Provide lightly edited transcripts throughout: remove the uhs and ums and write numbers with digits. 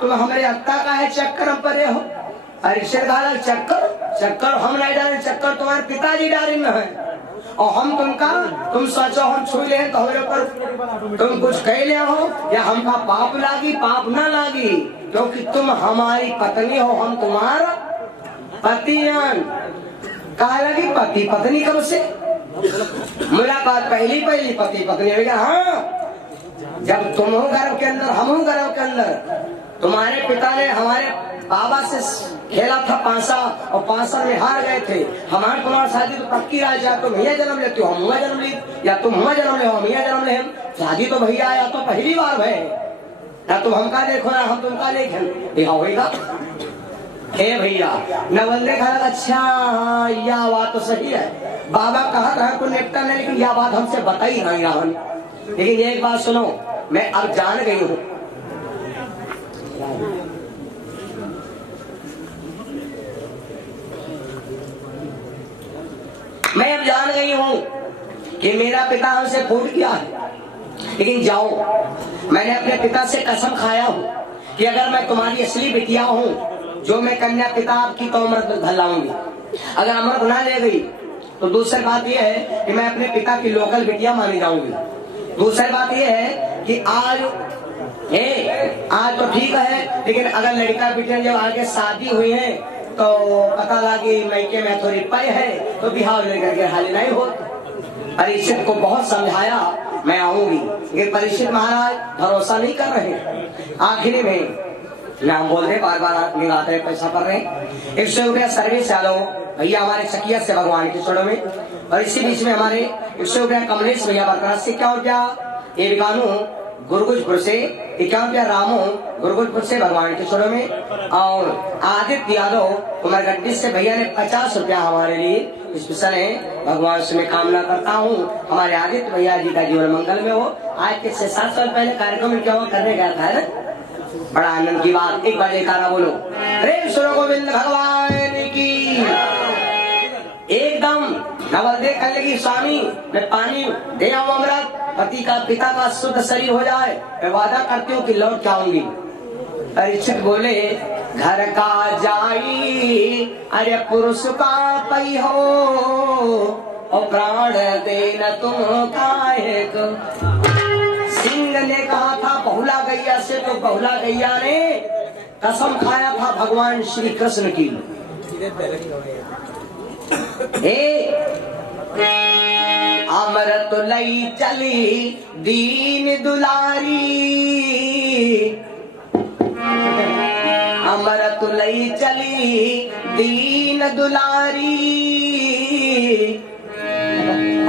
तुम हमारे अत्ता का है चक्कर पर रहे हो। परीक्षित कहा चक्कर हम नहीं डाले, चक्कर तुम्हारे पिताजी डाले न है। और हम तुम सोचो हम छू ले तो हमारे ऊपर तुम कुछ कह ले हो या हमका पाप लागी, पाप ना लागी, क्योंकि तुम हमारी पत्नी हो, हम तुम्हारा पतियान। कहा लगी पति पत्नी कब से मुलाकात? पहली पति पत्नी हो गया। हाँ, जब तुम हो गर्भ के अंदर, हम हो गर्भ के अंदर, तुम्हारे पिता ने हमारे बाबा से खेला था पांसा और पांसा में हार गए थे। हमारे तुम्हारा शादी तो पक्की रहा, या तुम भैया जन्म लेते हो हम हुआ जन्म ली, या तुम हुआ जन्म ले हम भैया जन्म ले। शादी तो भैया या तो पहली बार है, ना तुम हमका देखो ना हम तुमका देखें। होगा हे भैया नवल देखा। अच्छा यह बात तो सही है, बाबा कहा था को निपटा नहीं, लेकिन यह बात हमसे बताई नहीं रहा। लेकिन एक बात सुनो, मैं अब जान गई हूँ, मैं अब जान गई हूँ कि मेरा पिता हमसे फूट किया है। लेकिन जाओ, मैंने अपने पिता से कसम खाया हूँ कि अगर मैं तुम्हारी असली बिटिया हूँ, जो मैं कन्या पिता आपकी, तो अमृत घर लाऊंगी। अगर अमृत ना ले गई तो दूसरी बात यह है कि मैं अपने पिता की लोकल बिटिया मानी जाऊंगी। दूसरी बात यह है कि आज तो ठीक है, लेकिन अगर लड़का बिटिया जब आगे शादी हुई है तो पता लगी मैके में थोड़ी पय है तो बिहार लेकर के हाल नहीं हो। परीक्षित को बहुत समझाया मैं आऊंगी, ये परीक्षित महाराज भरोसा नहीं कर रहे। आखिरी में नाम बोल रहे, बार बार निगाते पैसा कर रहे। 100 रुपया सर्विस आलो भैया हमारे चकिया से भगवान के छोड़ो में, और इसी बीच में हमारे 100 रुपया कमलेश भैया बरकरार से 51 रुपया ये कानू गुरुकुलपुर से, 51 रुपया रामू गुरुकुलपुर से भगवान के छोड़ो में, और आदित्य यादव उमरगड्डी से भैया ने 50 रुपया हमारे लिए स्पेशल है। भगवान से मैं कामना करता हूँ हमारे आदित्य भैया जी का जीवन मंगल में हो। आज के 6-7 साल पहले कार्यक्रम में क्या करने गया था ना, बड़ा आनंद की बात। एक बार जयकारा बोलो, प्रेम सुनो गोविंद भगवान की। एकदम नवल कर लगी स्वामी मैं पानी दे आऊं अमृत, पति का पिता का शुद्ध शरीर हो जाए, मैं वादा करती हूँ कि लौट के आऊंगी। परीक्षित बोले घर का जाई अरे पुरुष का पई हो, और प्राण देना तुम काहे को। सिंह ने कहा था बहुला गैया से, तो बहुला गैया ने कसम खाया था भगवान श्री कृष्ण की। अमृत लई चली दीन दुलारी, अमृत लई चली दीन दुलारी,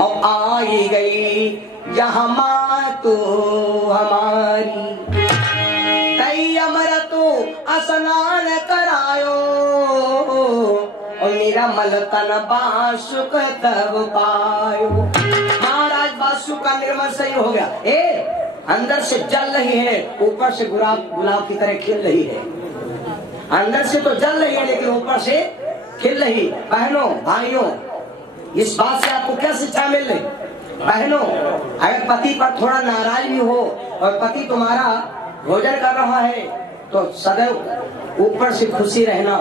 और आई गई जहाँ माँ तो हमारी। कई अमृत स्नान करायो, और मेरा मलतन बासुक तब पायो। महाराज बासुक का निर्मल सही हो गया। अंदर से जल रही है, ऊपर से गुलाब की तरह खिल रही है। अंदर से तो जल रही है लेकिन ऊपर से खिल रही। बहनों भाइयों, इस बात से आपको क्या शिक्षा मिल रही? बहनों, अगर पति पर थोड़ा नाराज भी हो और पति तुम्हारा भोजन कर रहा है तो सदैव ऊपर से खुशी रहना।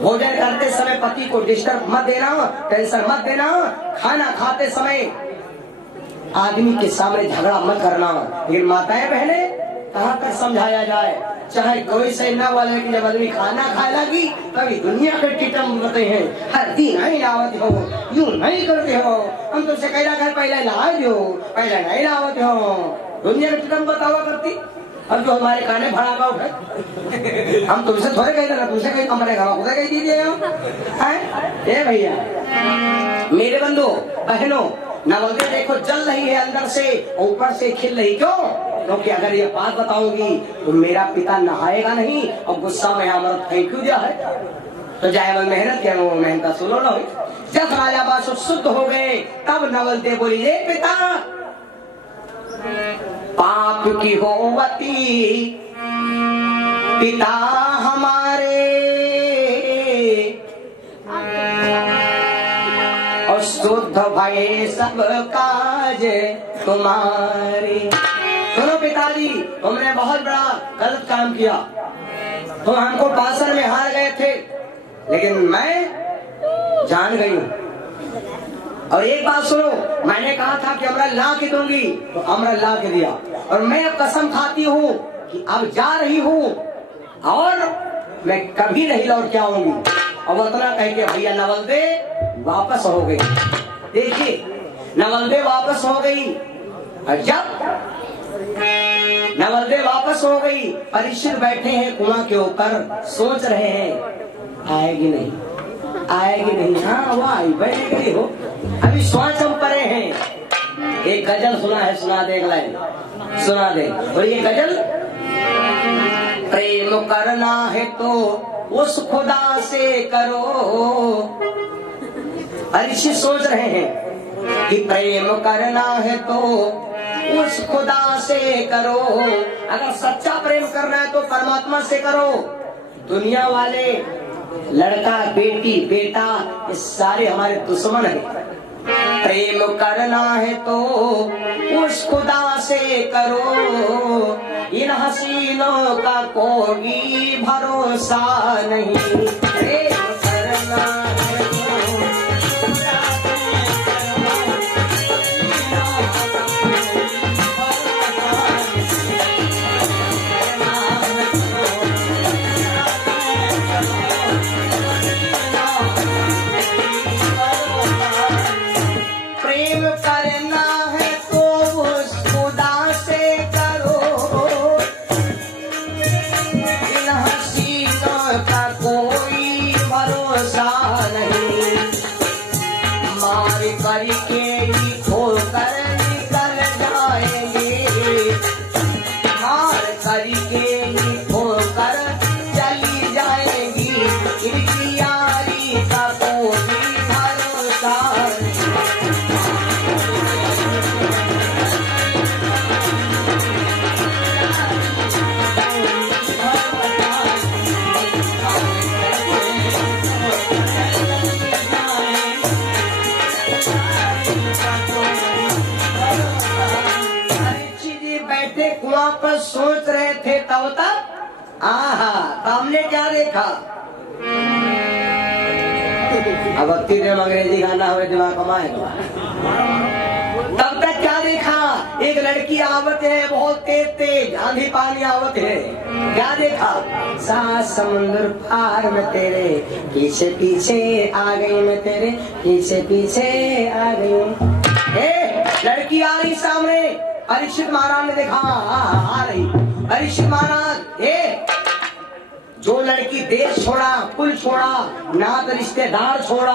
भोजन करते समय पति को डिस्टर्ब मत देना, टेंशन मत देना। खाना खाते समय आदमी के सामने झगड़ा मत करना। लेकिन माताएं बहने कहाँ तक समझाया जाए, चाहे कोई सही ना वाले की जब आदमी खाना खाए लगी कभी दुनिया के टिटम होते हैं, हर दिन नहीं लावत हो, यूं नहीं करते हो, हम तुमसे कहना कर पहले ला दो, पहले नहीं लावत हो, दुनिया के टिटम बतावा करती। अब जो हमारे खाने भड़ा पाओ है हम तुमसे थोड़े कह देना, तुमसे कहीं हमारे घर खुदा कह दीजिए ये भैया। मेरे बंधु बहनों, नवोदय देखो जल रही है अंदर से, ऊपर से खिल रही। क्यों? क्योंकि अगर ये बात बताऊंगी तो मेरा पिता नहाएगा नहीं और गुस्सा में अमृत फेंक दिया है, तो जाए वो मेहनत क्या वो मेहनत सुनो ना। जब राजा बासु शुद्ध हो गए तब नवलदेव बोली, ये पिता पाप की होवती पिता हमारे, और शुद्ध भये सब काज तुम्हारे। सुनो पिताजी, तुमने बहुत बड़ा गलत काम किया। तो हमको पासन में हार गए थे, लेकिन मैं जान गई हूँ। और एक बात सुनो, मैंने कहा था कि अमृत ला के दूंगी, तो अमृत ला के दिया। और मैं अब कसम खाती हूँ कि अब जा रही हूँ और मैं कभी नहीं लौट के आऊंगी। और उतना कह के भैया नवलदे वापस हो गई। देखिए नवलदे वापस हो गई। और जब नवलदे वापस हो गई, परीक्षित बैठे हैं कुआं के ऊपर, सोच रहे हैं आएगी नहीं, आएगी नहीं। हाँ वो आई बैठ गई हो, अभी श्वास हम परे हैं। एक गजल सुना है, सुना दे लाइन, सुना दे। और ये गजल, प्रेम करना है तो उस खुदा से करो। ऋषि सोच रहे हैं कि प्रेम करना है तो उस खुदा से करो। अगर सच्चा प्रेम करना है तो परमात्मा से करो। दुनिया वाले लड़का बेटी बेटा ये सारे हमारे दुश्मन हैं। प्रेम करना है तो उस खुदा से करो। इन हसीनों का कोई भरोसा नहीं। प्रेम करना है सोच रहे थे तब तक हमने क्या देखा। अब अंग्रेजी गाना हुए दिमाग कमाएगा। तब तक क्या देखा, एक लड़की आवत है बहुत तेज तेज, आंधी पानी आवत है। क्या देखा, सात समुद्र पार में तेरे पीछे पीछे आ गई, मैं तेरे पीछे पीछे आ गई। लड़की आ रही सामने, परीक्षित महाराज ने देखा आ रही। परीक्षित महाराज जो लड़की देश छोड़ा, कुल छोड़ा, नात रिश्तेदार छोड़ा,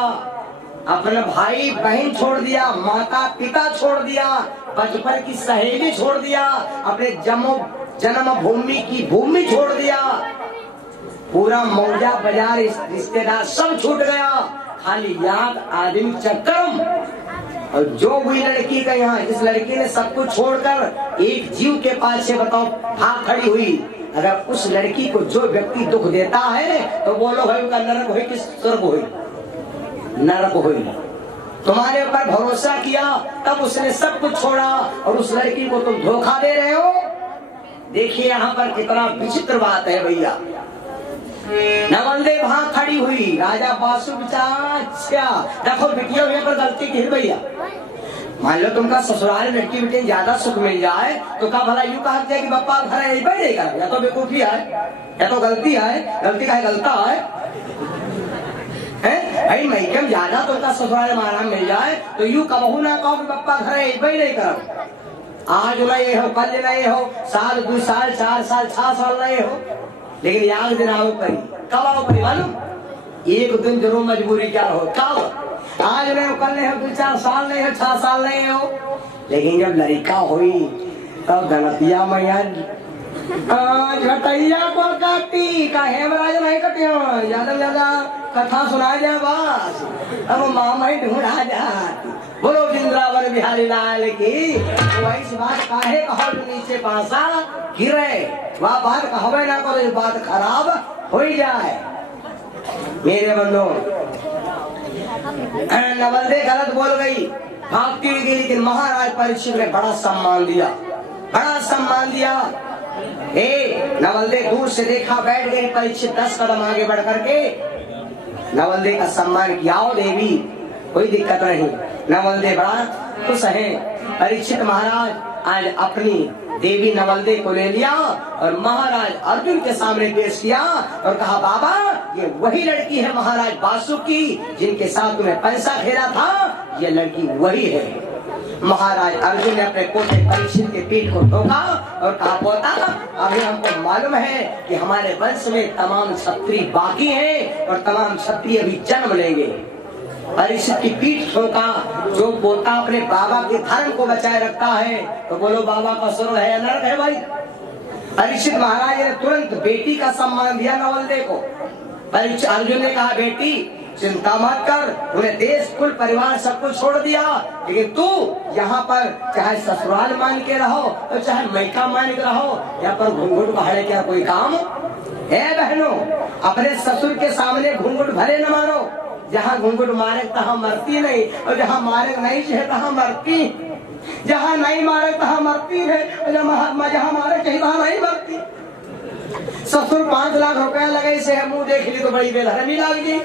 अपना भाई बहन छोड़ दिया, माता पिता छोड़ दिया, बचपन की सहेली छोड़ दिया, अपने जन्म भूमि की भूमि छोड़ दिया, पूरा मौजा बाजार रिश्तेदार सब छूट गया, खाली याद आदमी चक्कर। और जो हुई लड़की का यहाँ, इस लड़की ने सब कुछ छोड़कर एक जीव के पास से बताओ भाग खड़ी हुई। अगर उस लड़की को जो व्यक्ति दुख देता है तो बोलो भाई उनका नरक हुई कि स्वर्ग हुई, नरक हुई। तुम्हारे ऊपर भरोसा किया तब उसने सब कुछ छोड़ा और उस लड़की को तुम धोखा दे रहे हो। देखिए यहाँ पर कितना विचित्र बात है भैया। नवलदे भाग खड़ी हुई, राजा बासु बेचारा, अच्छा देखो बिटिया हुई पर गलती की भैया। मान लो तुमका ससुराल में बेटी बेटी ज्यादा सुख मिल जाए तो का भला यूं कहा जाए कि बापा घर यही बैठेगा, या तो बेवकूफी है या तो गलती है, गलती का है गलता है भाई। मैं ज्यादा तुमका ससुराल में आराम मिल जाए तो यूं कबहू ना कहो कि बापा घर यही बैठे कर। आज नहीं हो, कल नहीं हो, साल 2 साल 4 साल 6 साल नहीं हो, लेकिन याद दिन आओ परी, कब आओ परी मालूम, एक दिन जरूर मजबूरी क्या हो, कब आज नहीं हो, कल नहीं हो, 2-4 साल नहीं हो, 6 साल नहीं हो। लेकिन जब लड़का हुई तब गलतिया मैया घटैया को काटी का हेमराज नहीं कटियो, ज्यादा ज्यादा कथा सुना जाए बस, अब मामा ही ढूंढा जाती। बोलो वृंदावन बिहारी लाल की। वही बात काहे कहो नीचे पासा गिरे, वह बात कहवे ना करो, इस बात खराब हो जाए। मेरे बंधु नवलदे गलत बोल गई, भागती हुई गई, लेकिन महाराज परीक्षित ने बड़ा सम्मान दिया, बड़ा सम्मान दिया। नवलदे दूर से देखा, बैठ गई। परीक्षित 10 कदम आगे बढ़ करके नवलदे का सम्मान किया। ओ देवी, कोई दिक्कत नहीं। नवलदे बड़ा खुश है। परीक्षित महाराज आज अपनी देवी नवलदे को ले लिया और महाराज अर्जुन के सामने पेश किया और कहा, बाबा ये वही लड़की है महाराज वासुकी, जिनके साथ तुम्हें पैसा खेला था, ये लड़की वही है। महाराज अर्जुन ने अपने पोते परीक्षित के पीठ को ठोका और कहा, पोता अभी हमको मालूम है कि हमारे वंश में तमाम क्षत्रिय बाकी हैं और तमाम क्षत्रिय अभी जन्म लेंगे। परीक्षित की पीठ ठोका। जो पोता अपने बाबा के धर्म को बचाए रखता है, तो बोलो बाबा का स्वर्ग है नरक है भाई। परीक्षित महाराज ने तुरंत बेटी का सम्मान दिया नवलदे को। परीक्षित अर्जुन ने कहा, बेटी चिंता मत कर, उन्हें देश कुल परिवार सब कुछ छोड़ दिया, लेकिन तू यहाँ पर चाहे ससुराल मान के रहो तो चाहे मैका मान के रहो, यहाँ पर घूंघट भरे क्या कोई काम है? बहनों, अपने ससुर के सामने घूंघट भरे न मारो। जहाँ घूंघट मारे तहाँ मरती नहीं, और जहाँ मारे नहीं चाहिए तहाँ मरती। जहाँ नहीं मारे तहाँ मरती है, और जहाँ मारे चाहिए तहाँ नहीं मरती। ससुर 5 लाख रुपया लगे से मुंह देख ली तो बड़ी बेधर्मी लग गई।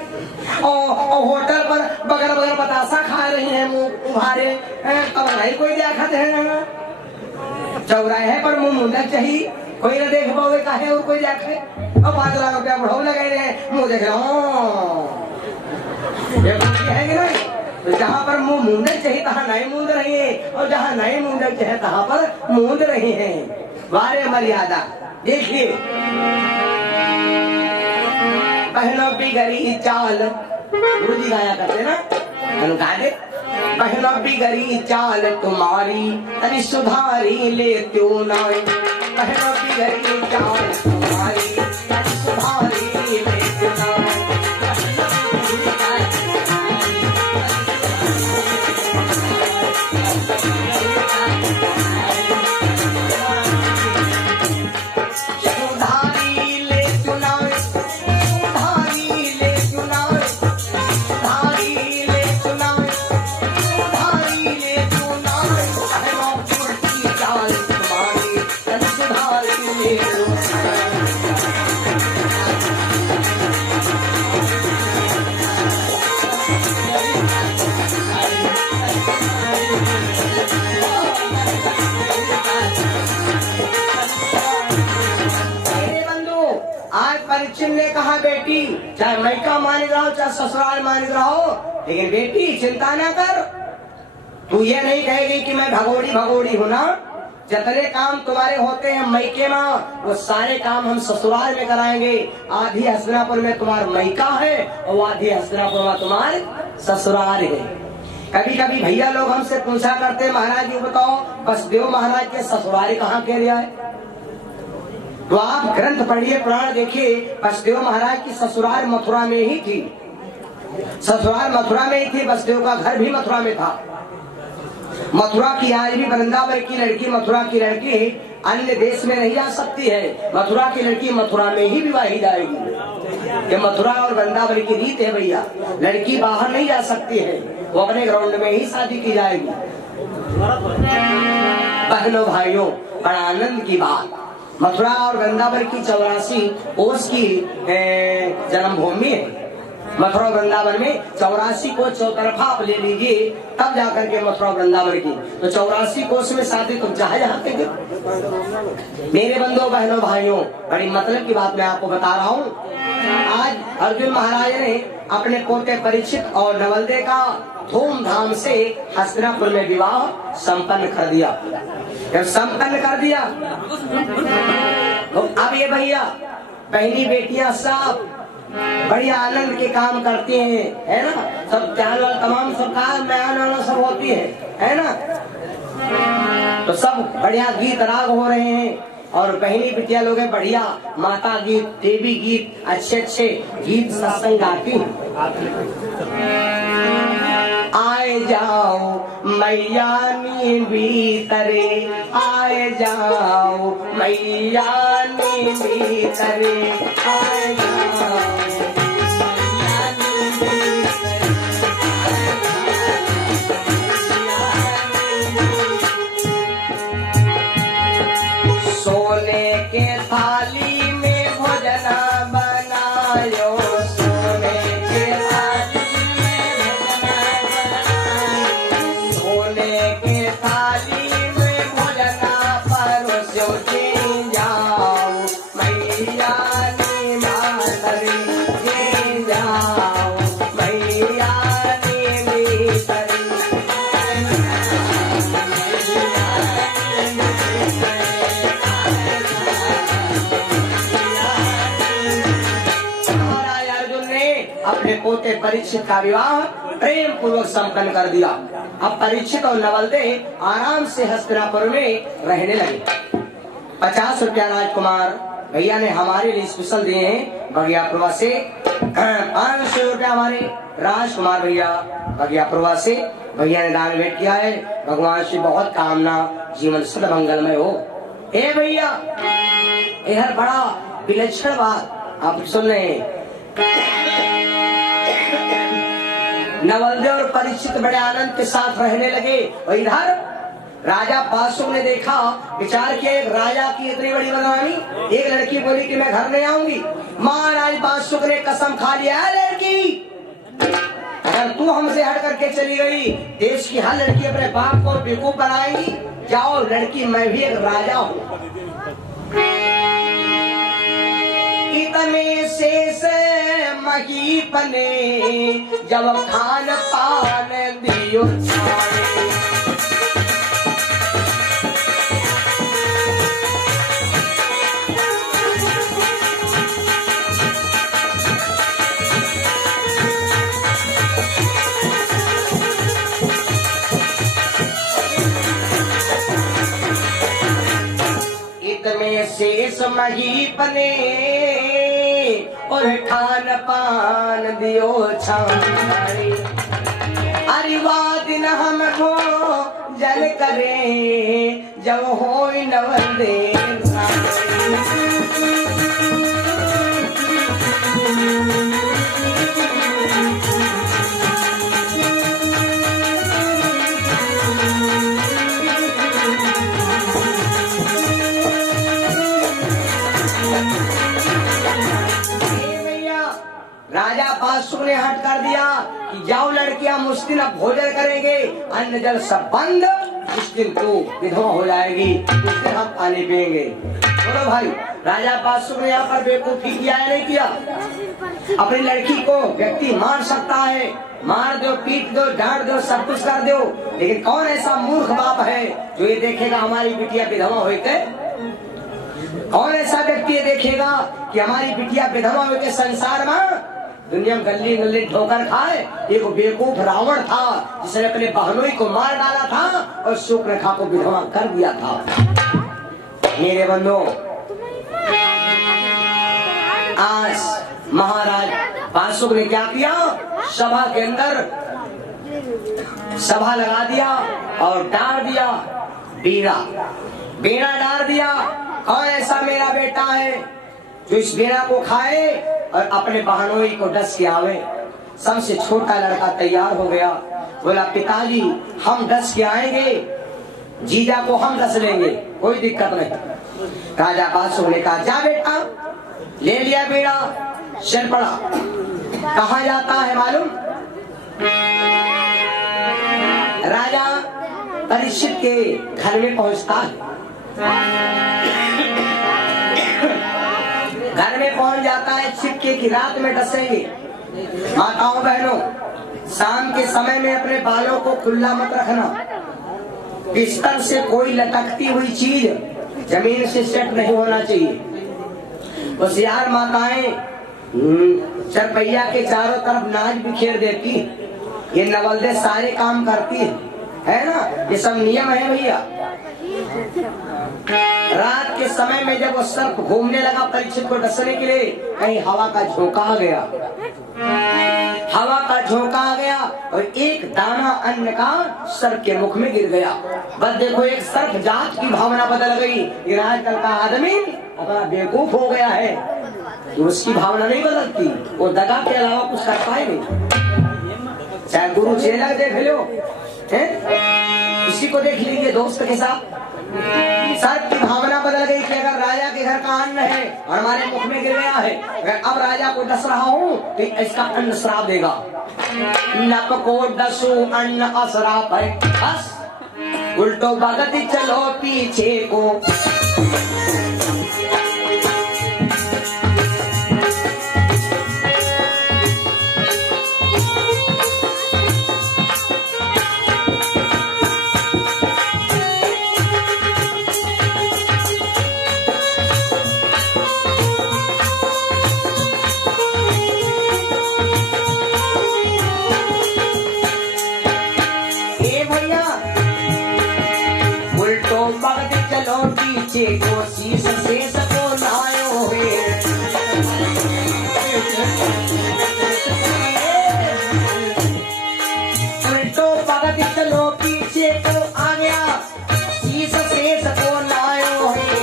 और होटल पर बगैर बगैर बतासा खा रही है, मुंह उभारे, तब नहीं कोई देखत है। चौराहे पर मुंह मुंडा चाहिए, कोई न देख पाओगे काहे और कोई देखे। और 5 लाख रुपया बढ़ाओ लगे रहे, मुंह देख रहा हूँ है कि नहीं? तो जहाँ पर मुंह मूंदे चाहिए तहाँ नहीं मूंद रही है, और जहाँ नहीं मूंदे चाहिए तहाँ पर मूंद रही है। वारे मर्यादा देखिए। बहनों बिगड़ी चाल, गुरु जी गाया करते ना, गा दे। बहनों बिगड़ी चाल तुम्हारी, तनी सुधारी ले त्यों ना। बहनों बिगड़ी चाल तुम्हारी, तनी सुधारी ले त्यों ना। परीक्षित ने कहा, बेटी चाहे मैका मान रहो चाहे ससुराल मान रहो, लेकिन बेटी चिंता ना कर। तू ये नहीं कहेगी कि मैं भगोड़ी भगोड़ी हूँ ना। जितने काम तुम्हारे होते हैं मैके में, वो सारे काम हम ससुराल में कराएंगे। आधी हसनापुर में तुम्हारा मैका है और आधी हसनापुर में तुम्हारे ससुराल है। कभी कभी भैया लोग हमसे पूछा करते, महाराज जी बताओ बसदेव महाराज के ससुराल कहाँ के लिया है? तो आप ग्रंथ पढ़िए, पुराण देखिए। बसदेव महाराज की ससुराल मथुरा में ही थी। ससुराल मथुरा में ही थी, बसदेव का घर भी मथुरा में था। मथुरा की आज भी वृंदावन की लड़की, मथुरा की लड़की अन्य देश में नहीं जा सकती है। मथुरा की लड़की मथुरा में ही विवाही जाएगी। ये मथुरा और वृंदावन की रीत है भैया। लड़की बाहर नहीं जा सकती है, वो अपने ग्राउंड में ही शादी की जाएगी। बहनों भाइयों, बड़ा आनंद की बात, मथुरा और वृंदावन की 84 कोस की जन्मभूमि है। मथुरा वृंदावन में 84 कोस चौतरफा आप ले लीजिए, तब जाकर के मथुरा वृंदावन की। तो 84 कोस में शादी तुम चाहे जहाँ के। मेरे बंधुओं बहनों भाइयों, बड़ी मतलब की बात मैं आपको बता रहा हूँ। आज अर्जुन महाराज ने अपने पोते परीक्षित और नवलदे का धूमधाम से हस्तिनापुर में विवाह संपन्न कर दिया। जब संपन्न कर दिया तो अब ये भैया पहली बेटियां सब बढ़िया आनंद के काम करती हैं, है ना। सब ध्यान वाला तमाम सब काम सब होती है ना। तो सब बढ़िया गीत राग हो रहे हैं और पहली बिटिया लोग है बढ़िया माता गीत, देवी गीत, अच्छे अच्छे गीत सत्संग गाती हैं। आए जाओ मैया नी भीतरे, आए जाओ मैया नी भीतरे, आए जाओ सोने अपने पोते परीक्षित का विवाह प्रेम पूर्वक संपन्न कर दिया। अब परीक्षित और नवलदे आराम से हस्तिनापुर में रहने लगे। 50 रुपया राजकुमार भैया ने हमारे लिए स्पेशल दिए हैं बगियापुरवा से। 500 रुपया हमारे राजकुमार भैया बगियापुरवा से भैया ने दान भेंट किया है। भगवान से बहुत कामना जीवन सदा मंगलमय हो। ए भैया यह बड़ा विलक्षण बात आप सुन रहे हैं। नवलदे और परीक्षित बड़े आनंद के साथ रहने लगे। और इधर राजा पासु ने देखा, विचार किया एक राजा की इतनी बड़ी बदनामी। एक लड़की बोली कि मैं घर नहीं आऊंगी। महाराज पासु ने कसम खा लिया, लड़की अगर तू हमसे हट करके चली गई, देश की हर लड़की अपने बाप को बेवकूफ बनाएगी। जाओ लड़की, मैं भी एक राजा हूँ। इतने शेष मही बने जब खान पान दियो छाए। इतने शेष मही बने और खान पान दियो छाए। अरे वाह दिन हमको जल करे जब हो नवलदे। राजा पासु ने हट कर दिया कि जाओ लड़कियां मुश्किल अब भोजन करेंगे, अन्न जल सब बंद। इस दिन तू विधवा हो जाएगी, उस दिन हम पानी पिएंगे। बोलो भाई, राजा पासु ने यहाँ पर बेवकूफी किया है नहीं किया? अपनी लड़की को व्यक्ति मार सकता है, मार दो, पीट दो, डांट दो, सब कुछ कर दो, लेकिन कौन ऐसा मूर्ख बाप है जो ये देखेगा हमारी बिटिया विधवा होके? कौन ऐसा व्यक्ति ये देखेगा कि हमारी बिटिया विधवा होके संसार में दुनिया में गली गली ठोकर खाए? एक बेवकूफ रावण था जिसने अपने बहनोई को मार डाला था और सुप्रेखा को विधवा कर दिया था। मेरे बंधुओं, आज महाराज पासु ने क्या किया? सभा के अंदर सभा लगा दिया और डाल दिया बीड़ा डाल दिया। कौन ऐसा मेरा बेटा है जो इस बीड़ा को खाए और अपने बहनोई को डस के आवे? सबसे छोटा लड़का तैयार हो गया, बोला पिताजी हम डस के आएंगे, जीजा को हम डस लेंगे, कोई दिक्कत नहीं। राजा पासु ने कहा जा बेटा, ले लिया बीड़ा, चल पड़ा। कहाँ जाता है मालूम? राजा परीक्षित के घर में पहुंचता है। घर में पहुंच जाता है, छिपके की रात में डसेंगे। माताओं बहनों, शाम के समय में अपने बालों को खुला मत रखना। बिस्तर से कोई लटकती हुई चीज जमीन से सेट नहीं होना चाहिए। होशियार माताएं चरपैया के चारों तरफ नाच बिखेर देती, ये नवलदे सारे काम करती है ना? ये सब नियम है भैया। रात के समय में जब वो सर्प घूमने लगा परीक्षित को डसने के लिए, कहीं हवा का झोंका आ गया। हवा का झोंका आ गया और एक दाना अन्न का सर्प के मुख में गिर गया। बस देखो, एक सर्प जात की भावना बदल गई। ये आजकल का आदमी अपना बेवकूफ हो गया है, तो उसकी भावना नहीं बदलती, वो दगा के अलावा कुछ कर पाए नहीं। चाहे गुरु चेला देख लो, इसी को देख लीजिए दोस्त के साथ। सर्प की भावना बदल गई कि अगर राजा के घर का अन्न है और हमारे मुख में गिर गया है, अगर अब राजा को डस रहा हूँ तो इसका अन्न श्राप देगा। नक को डसू अन्न अश्राप है, बस उल्टो भगत चलो पीछे को। पीछे को शीश शेष को लायो है। उल्टो भगत चलो पीछे को आ गया, शीश शेष को लायो है।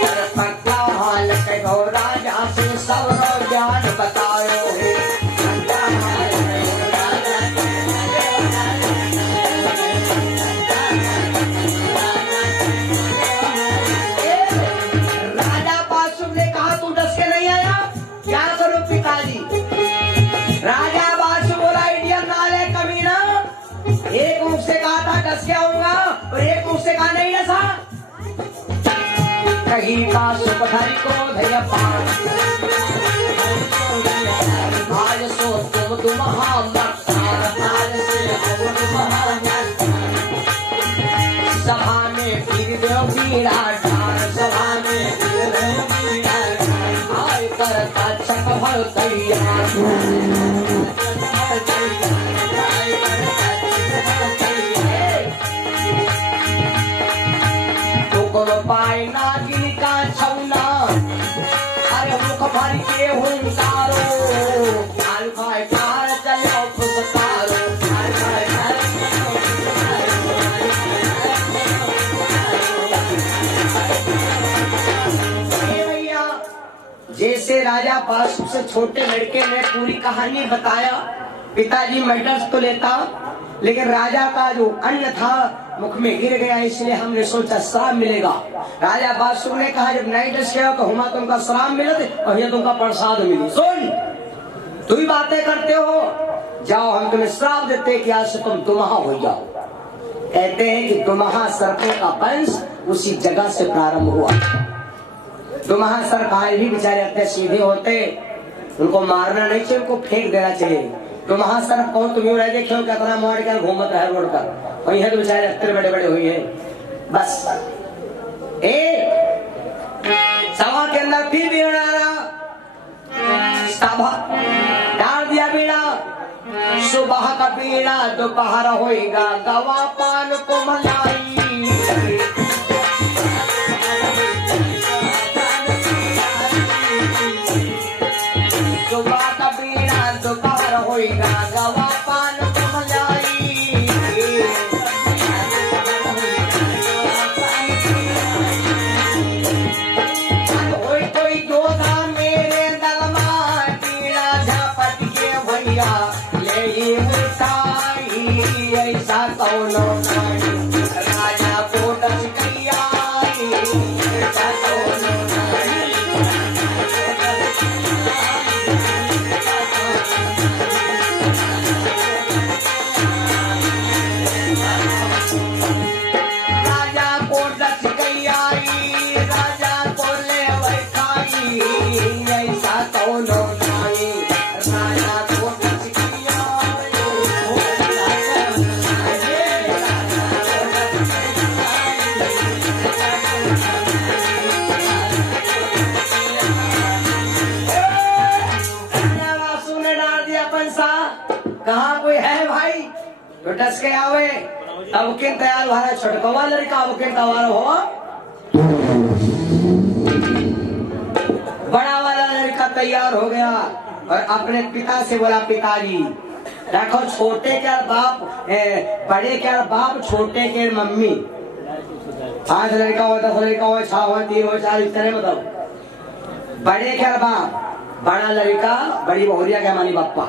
पर पक्का हाल कहो राजा से सब ज्ञान बतायो है। राजा बासु बोला इडियट नाले कमीना, एक मुख से कहा था डस के आऊंगा और एक मुख से कहा नहीं डसा। कहीं का सुपधारी को धैर्य पान, आज सो तुम महामक्तार, आज से तुम महामक्तार। सभा में फिर दो पीड़ा ढार, सभा में फिर दो पीड़ा ढार। आय कर कच्छप भर तैयार, पाए नागिन का छौना, अरे मुख भर के हुंकारो। खाल खाए खार चलो फुसकारो, खाल खाए खार भैया। जैसे राजा बासु से छोटे लड़के ने पूरी कहानी बताया, पिताजी मेडल्स तो लेता, लेकिन राजा का जो अन्न था मुख में गिर गया, इसलिए हमने सोचा श्राप मिलेगा। राजा बासु ने कहा जब नहीं डस गया तो हुआ तुमका श्राप मिले और ये तुमका प्रसाद मिली। सुन, तू ही बातें करते हो, जाओ हम तुम्हें श्राप देते कि आज से तुम दुमहा हो जाओ। कहते हैं कि दुमहा सर्पों का वंश उसी जगह से प्रारंभ हुआ। दुमहा सरकार भी बेचारे इतने सीधे होते, उनको मारना नहीं चाहिए, उनको फेंक देना चाहिए। तो महासर कौन तुम रह देखे हो, कितना मार कर घूमत है रोड पर, वही है तो बेचारे इतने बड़े बड़े हुए हैं। बस सभा के अंदर फिर बीड़ा सभा डाल दिया बीड़ा। सुबह का बीड़ा दोपहर होएगा, गवा पान को मलाई। सुबह का बीड़ा दोपहर होएगा, गवा पान को मलाई। कोई जोधा मेरे दलमा बीड़ा झपट के भैया ले मिठाई। ऐसा कौनो नहीं राजा को डस गया, ऐसा कौनो डस के आवे। अब किन तैयार भारा छोटकवा लड़का, अब किन तैयार हो बड़ा वाला लड़का तैयार हो गया और अपने पिता से बोला पिताजी देखो छोटे के बाप बड़े के बाप छोटे के मम्मी। 5 लड़का हो 10 लड़का हो 6 हो 3 हो 4 इस तरह बताओ। बड़े के बाप बड़ा लड़का बड़ी बहुरिया के मानी बापा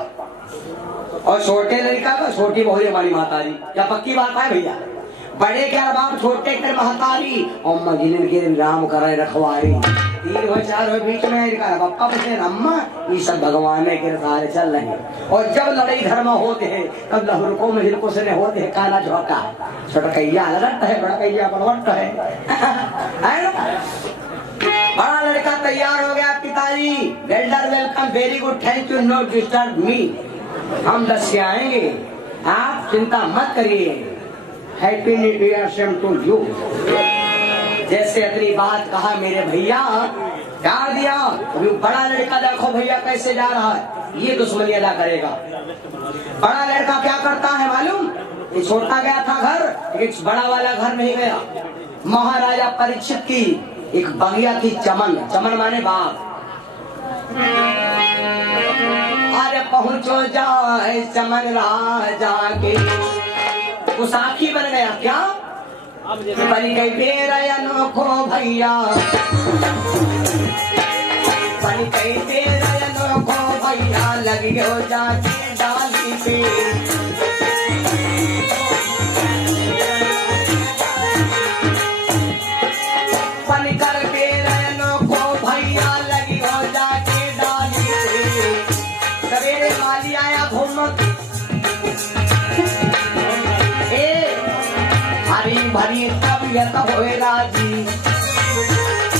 और छोटे लड़का का छोटी बहुरिया मानी महतारी। क्या पक्की बात है भैया? बड़े के बाप छोटे के महतारी और मगिन के राम करे रखवारी। 3 हो 4 हो बीच में पप्पा पूछे अम्मा ये सब भगवान के सारे चल रहे हैं। और जब लड़ाई घर में होते हैं तब लहरुकों में हिलको से होते हैं काला झोंका छोटकैया अलग है बड़कैया बनवट है। बड़ा लड़का तैयार हो गया। पिताजी welcome very good thank you no disturb me. हम 10 से आएंगे आप चिंता मत करिए। Happy new year same to you. जैसे अपनी बात कहा मेरे भैया डाल दिया। अभी बड़ा लड़का देखो भैया कैसे जा रहा है, ये दुश्मनी अदा करेगा। बड़ा लड़का क्या करता है मालूम? ये छोटा गया था घर, एक बड़ा वाला घर नहीं गया। महाराजा परीक्षित की एक बगिया थी, चमन, चमन माने बाग। अरे पहुंचो जाए चमन राजा के, कुसाखी बन गया क्या? बन गई बेरयनो को भैया, बन गई बेरयनो को भैया, लग गयो जाके डाली पे। बनकर बेरयनो को भैया, लग गयो जाके डाली पे। सवेरे माली आया घूमत, हरी भरी तबीयत होए राजी,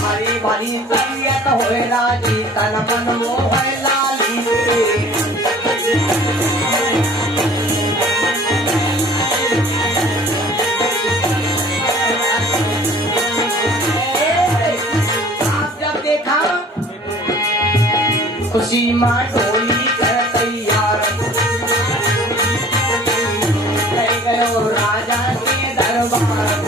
हरी भरी तबीयत होए राजी, तन मन मोह लाली। आप जब देखा खुशी माँ टोली कर तैयार, ले गयो राजा के दरबार।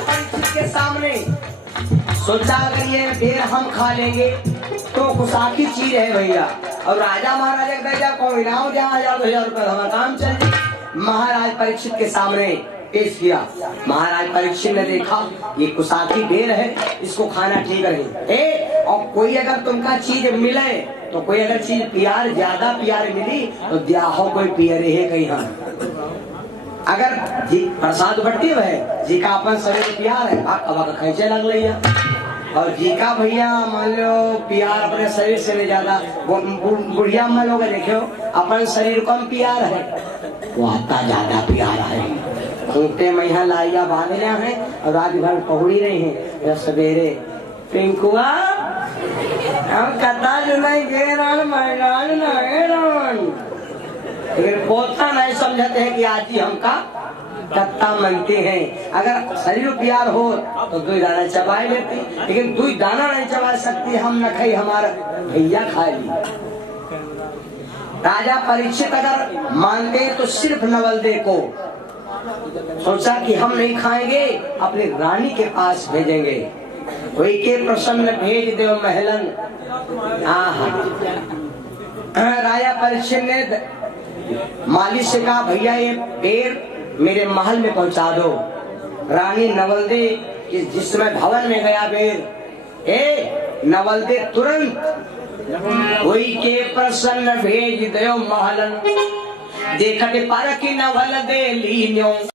परीक्षित के सामने सोचा अगर ये बेर हम खा लेंगे तो कुसाखी चीज है भैया, और राजा महाराजा के दर्जा को इनाम दिया 1000-2000 रुपए, हमारा काम चल जाए। महाराज परीक्षित के सामने पेश किया। महाराज परीक्षित ने देखा ये कुसाखी बेर है, इसको खाना ठीक नहीं। और कोई अगर तुमका चीज मिले तो कोई अगर चीज प्यार ज्यादा प्यार मिली तो द्याहो कोई पियरे है कहीं। अगर जी प्रसाद बट्टी है, जी का अपन शरीर प्यार है, अब खैचे लग लिया। और जी का भैया मान लो प्यार अपने शरीर से नहीं ज्यादा, बुढ़िया मान लोग देखो अपन शरीर कम प्यार है, वो आता ज्यादा प्यार है। खूंटे में यहाँ लाइया बांध लिया है और रात भर पहुड़ी रही है। सवेरे पिंकुआ हम कता नहीं घेरान मैदान लेकिन पोता नहीं समझते हैं कि आज ही हमका कत्ता मांगते हैं। अगर शरीर प्यार हो तो 2 दाना चबा लेते, लेकिन 2 दाना नहीं चबा सकती, हम न खाई हमारा भैया खा ली। राजा परीक्षित अगर मानते तो सिर्फ नवलदे को सोचा कि हम नहीं खाएंगे, अपनी रानी के पास भेजेंगे। कोई के प्रसन्न भेज दे महलन। राजा परीक्षित ने मालिक से कहा भैया ये बेर मेरे महल में पहुंचा दो। रानी नवलदे जिसमें भवन में गया बेर, नवलदे तुरंत कोई के प्रसन्न भेज दो महलन। देखते पर कि नवलदे लीन्यो